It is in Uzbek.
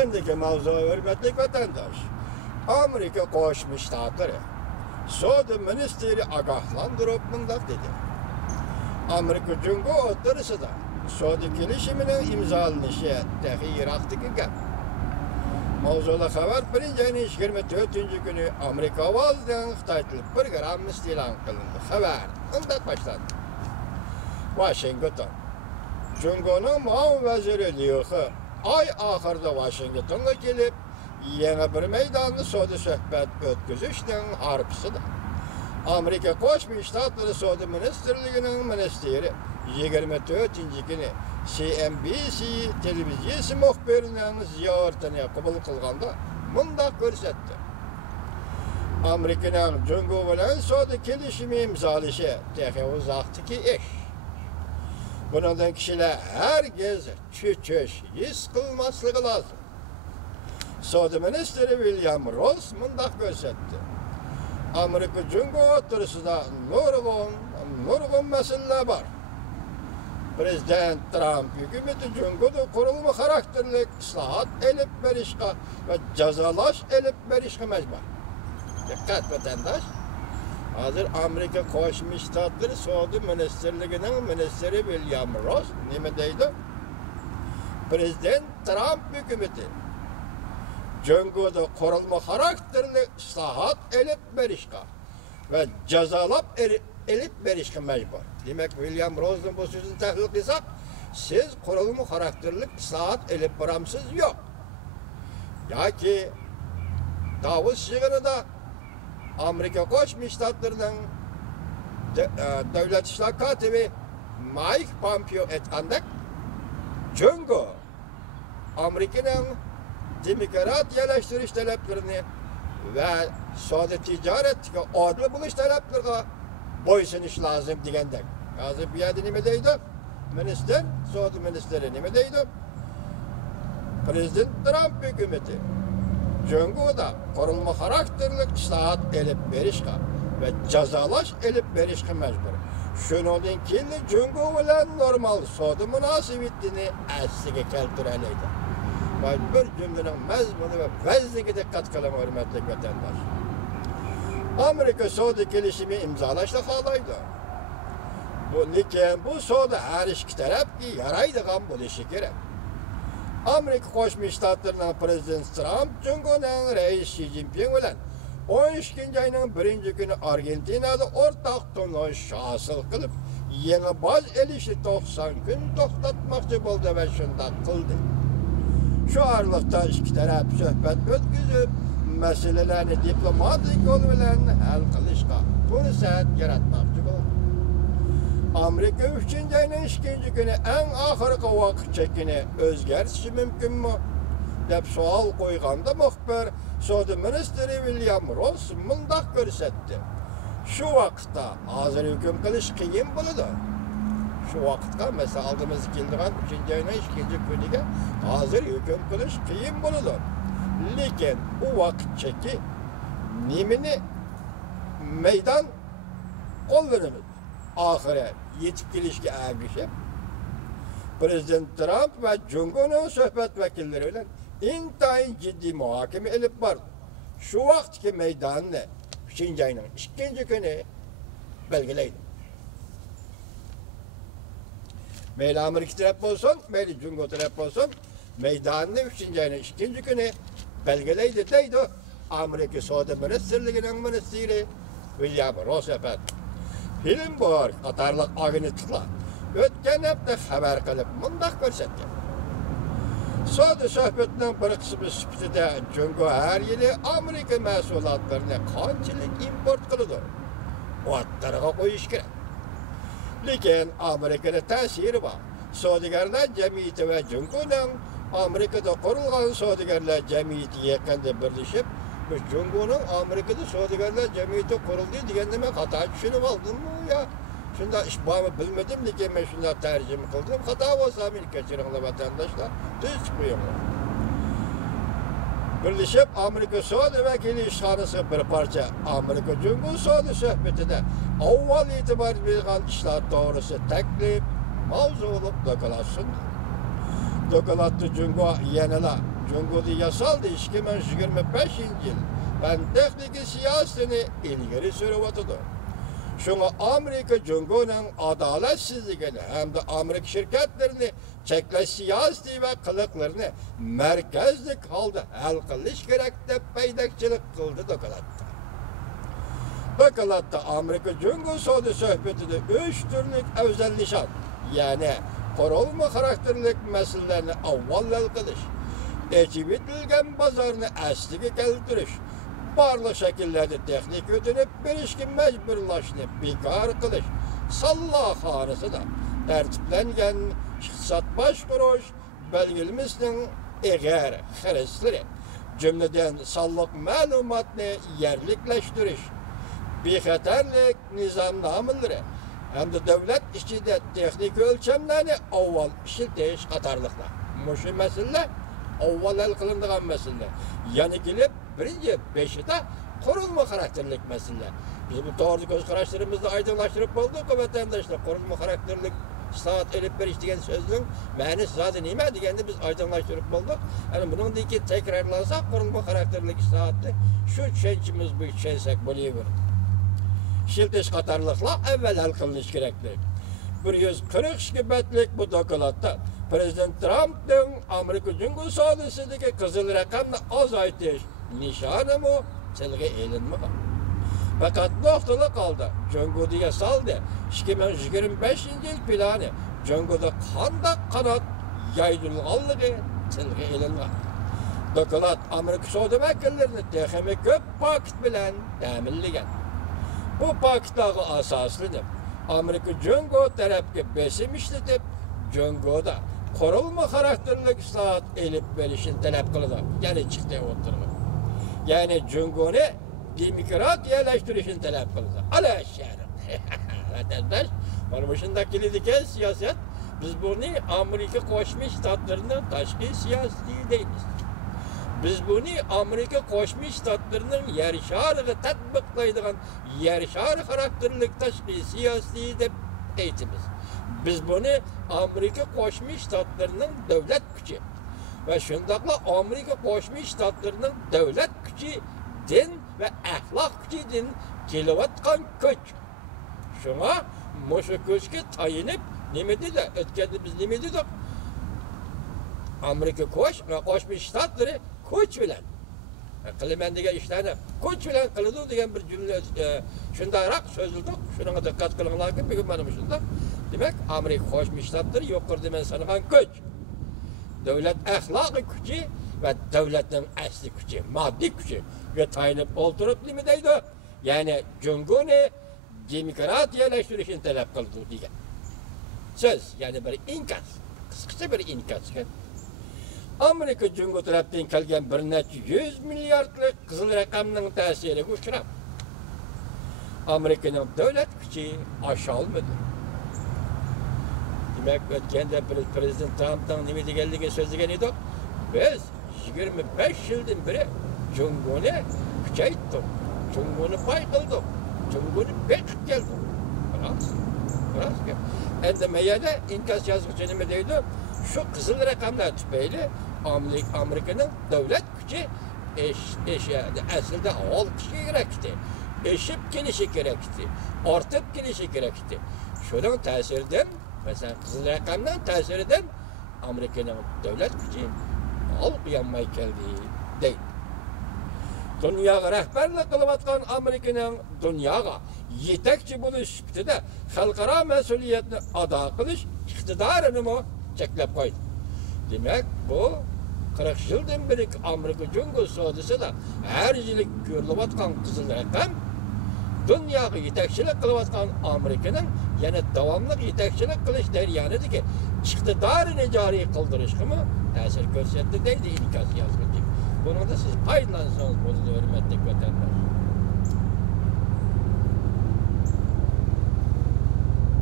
Endiki mavzu hürmetli vatandaş. Amerika Qo'shma Shtatlari Savdo ministri agahlandırıp mındak dedi. Amerika Jungo o'rtasida savdo kelishimining imzolanishi dahi yiroqdagi gap. Mavzuda xabar 1-24 kuni Amerika ovozidan Xitoy tili programmasi e'lon qilindi. Xabar undan boshlandi. Washington. Jungoning muavin vaziri Liuxi ay oxirida Washingtonga kelib, yana bir maydonni savdo suhbat o'tkazishning arifasida. Amerika Qo'shma Shtatlari savdo ministrligining ministri 24 kuni CNBC televiziyasi muxbirining ziyoratini qabul qilganda mundaq ko'rsatdi. Amerikaning Jungo bilan savdo kelishimi imzolashi texnik uzoqdagi ish. Bundan kishilar hargiz cho'chish his qilmasligi lozim. Savdo ministri William Ross mundaq ko'rsatdi. Amerika Jungo o'rtasida nurg'un masalalar bor. Prezident Trump hukumati Jungoda qurilma xarakterli islohot elib berishga va jazolash elib berishga majbur. Diqqat vatandosh. Hozir Amerika Qo'shma Shtatlari savdo ministrligining ministri William Ross nima deydi? Prezident Trump hukumati Jungoda qurilma xarakterli islohot elib berishga va jazolab elib berishga majbur. Demak, William Ross'ning bu so'zini tahlil qilsak, siz qurilma xarakterli islohot elib boramsiz yo'q. Yoki Davos yig'inida Amerika Qo'shma Shtatlarining davlat ishlar kotibi Mike Pompeo aytgandek, Jungo Amerikaning demokratiyalashtirish talablarini va savdo tijoratga odil bo'lish talablariga bo'ysunish lozim degandek. Hozir bu yerda nima deydi? Minister, savdo ministri nima deydi? Prezident Trump hukumati Jungoda qurilma xarakterli islohot elib berishga va jazolash elib berishga majbur. Shuningdek, keyin Jungo bilan normal savdo munosabatini asliga keltiradi. Vay bir cümlenin mazmunu ve vazniga diqqat qiling, hurmatli vatandosh. Amerika savdo kelishimi imzolashni xohlaydi. Lekin bu savdo har ikki tarafga yaraydigan bo'lishi kerak. Amerika Qo'shma Shtatlarining prezidenti Trump Jungoning rais Xi Jinping bilan 12-oyning 1-kuni Argentinada o'rtaq to'nash hosil qilib, yangi boz elishni 90 kun to'xtatmoqchi bo'ldi va shunday qildi. Şu aralıkta iki taraf söhbet ötküzüp, meselelerini diplomatik yol bilen hal kılışka fırsat yaratmakçı oldu. Amerika 3-ayının 2 günü en ahırkı vakit çekini özgertişi mümkün mü? Dep sual koyganda muhbir, savdo ministri William Ross mundaq ko'rsatdi. Şu vakitte hazır hüküm kılış kıyım buludu. Şu vakitte mesela aldığımız kildiğen 3-ayının 2 günüge hazır hüküm kılış kıyım buludu. Lekin o vakit çeki nimini meydan kollarımız ahire yetip gelişki ergişip Prezident Trump ve Jungo'nun sohbet vekilleri ile intayin ciddi muhakeme edip vardı. Şu vaktki meydanını 3-ayının 2 günü belgeleydi. Meyli Amerika taraf olsun, meyli Jungo taraf olsun, meydanını 3-ayının 2 günü belgeleydi deydi. Amerika Savdo Ministrligining ministri William Ross efendim. Bloomberg qatorliq agentliklar o'tgan hafta xabar qilib mundaq ko'rsatgan. Savdo suhbatining bir qismi sifatida Jungo har yili Amerika mahsulotlarini qanchalik import qiladi? O'ttirg'a qo'yish kerak. Lekin Amerikada ta'siri bor. Savdogarlar jamiyati va Jungoning Amerikada qurilgan savdogarlar jamiyati yaqinda birlashib, Jungoning Amerikada savdogarlar jamiyati qurildi degan nima xato tushunib oldimmi yo? Shunda ish bormi bilmadim, lekin men shunda tarjima qildim. Xato bo'lsa meni kechiringlar vatandoshlar, tez qo'yinglar. Birlashib Amerika savdo vakili ishxonasi bir parcha Amerika Jungo savdo suhbatida avval e'tibor bergan ishlar to'g'risida taklif mavzuliq doklad sundi. Dokladda Jungo yanada Cumhuriyeti yasaldı 2025 yıl. Ben texniki siyasetini ilgiri sürüyotudu. Şuna Amerika Cumhuriyeti'nin adaletsizliğini hem de Amerika şirketlerini çekleş siyasi ve kılıklarını merkezlik halde hal kılış gerek de peydakçılık kıldı dokalattı. Dokalattı Amerika Cumhuriyeti sohbetinde 3 türlük özel nişan yani korulma karakterlik meselelerini avval kılış, ekibitilgen bazarını asliga keltirish, barliq şekillerde texnik ötünüp berishga mecburlashni bekor qilish, sallohxonasida tartiblangan iqtisod boshqarish belgilimizning egar xirislari, jumladan sonliq ma'lumotni yerliklashtirish, bexatarlik nizomnomalari hamda davlat ichida texnik o'lchamlarni avval ishlatish qatorliqlar. Mushu masala avval hal qilinadigan masala. Yana kelib birinchi beshida qurilma xarakterlik masala. Biz bu to'g'ri ko'z qarashlarimizni oydinlashtirib bo'ldik, vatandoshlar. Qurilma xarakterlik islohot olib berish degan so'zning ma'nosi zodi nima deganda biz oydinlashtirib bo'ldik. Ana bundan keyin takrorlansa qurilma xarakterlik islohotni shu tushunchimiz bo'yicha tushunsak bo'laveradi. Shiltish qatorliqlar avval hal qilinish kerakli. 142 betlik bu dokladda Prezident Trump'ın Amerika Cumhuriyeti Savdosidagi qizil raqamni azaytish nishoni mu tilga elinmagan. Fakat nuqtali qoldi. Cumhuriyeti yasaldi. 2025 yil plani Cumhuriyeti qanday qanot yaydirilganligi tilga elinmagan. Doklad Amerika savdo vakillarini texnik ko'p pakt bilan ta'minlagan. Bu paktdagi asosli Amerika Cumhuriyeti tarafga besim ishlatib, Cumhuriyetda qurilma xarakterlik islohot elib berishini talab qiladi. Ya'ni chiqdi o'tirdi. Ya'ni Cumhuriyetni demokratiyalashtirishni talab qiladi. Ala sharim. Vatandaş, mana bu shunday keladigan siyosat biz buni Amerika Qo'shma Shtatlarining tashqi siyosati deymiz. Biz buni Amerika Qo'shma Shtatlarining yer shariga tatbiqlaydigan yer shari xarakterlik tashqi siyosati deb aytamiz. Biz buni Amerika Qo'shma Shtatlarining davlat kuchi va shundaqla Amerika Qo'shma Shtatlarining davlat kuchi, din va axloq kuchidan kelayotgan kuch. Shunga mushu kuchga tayinib nima dedi? O'tganda biz nima dedik? Amerika Qo'shma Shtatlari kuch bilan qilaman degan ishlarni kuch bilan qiladi degan bir jumla shundayroq so'zildi. Shunga diqqat qilinglarki, bugun mana shunda. Demak, Amerika Qo'shma Shtatlari yuqorida men sanagan kuch, davlat axloqiy kuchi va davlatning asli kuchi, moddiy kuchiga tayinib o'ltirib nima deydi? Ya'ni Cumhuriyetni demokratiyalashtirishni talab qildi degan. So'z, ya'ni bir inkas, qisqacha bir inkas. Amerika Cumhuriyeti tarafdan kelgan bir necha 100 milliardlik qizil raqamning ta'siriga uchrab, Amerikaning davlat kuchi osholmadi. Demak, o'tganda Prezident Trump'dan nima deganligi so'zlagan edik. Biz 25 yildan beri Cumhuriyetni kuchaytirdik, Cumhuriyetni pay qildik, Cumhuriyetni bekib keldik. Xolos. Endi mayada inkas yozuvchi nima deydi? Şu qizil raqamlar tufayli Amerikaning davlat kuchi aslida hol kuchi kerakdi. Eshib kelishi kerakdi. Ortib kelishi kerakdi. Shuning ta'siridan, masalan, qizil raqamning ta'siridan Amerikaning davlat kuchi hol qiyolmay keldi deydi. Dunyoga rahbarlik qilayotgan Amerikaning dunyoga yetakchi bo'lish sifatida xalqaro mas'uliyatni ado qilish iqtidorini cheklab qo'ydi. Demak, bu 40 yildan beri Amerika Cumhuriyeti savdosida har yili ko'rilayotgan qizil raqam dunyoga yetakchilik qilayotgan Amerikaning yana davomli yetakchilik qilish jarayonidagi iqtidorini joriy qildirishga ta'sir ko'rsatdi deydi inkas yozuvchi. Bundan siz foydalansangiz bo'ladi, hurmatli vatandoshlar.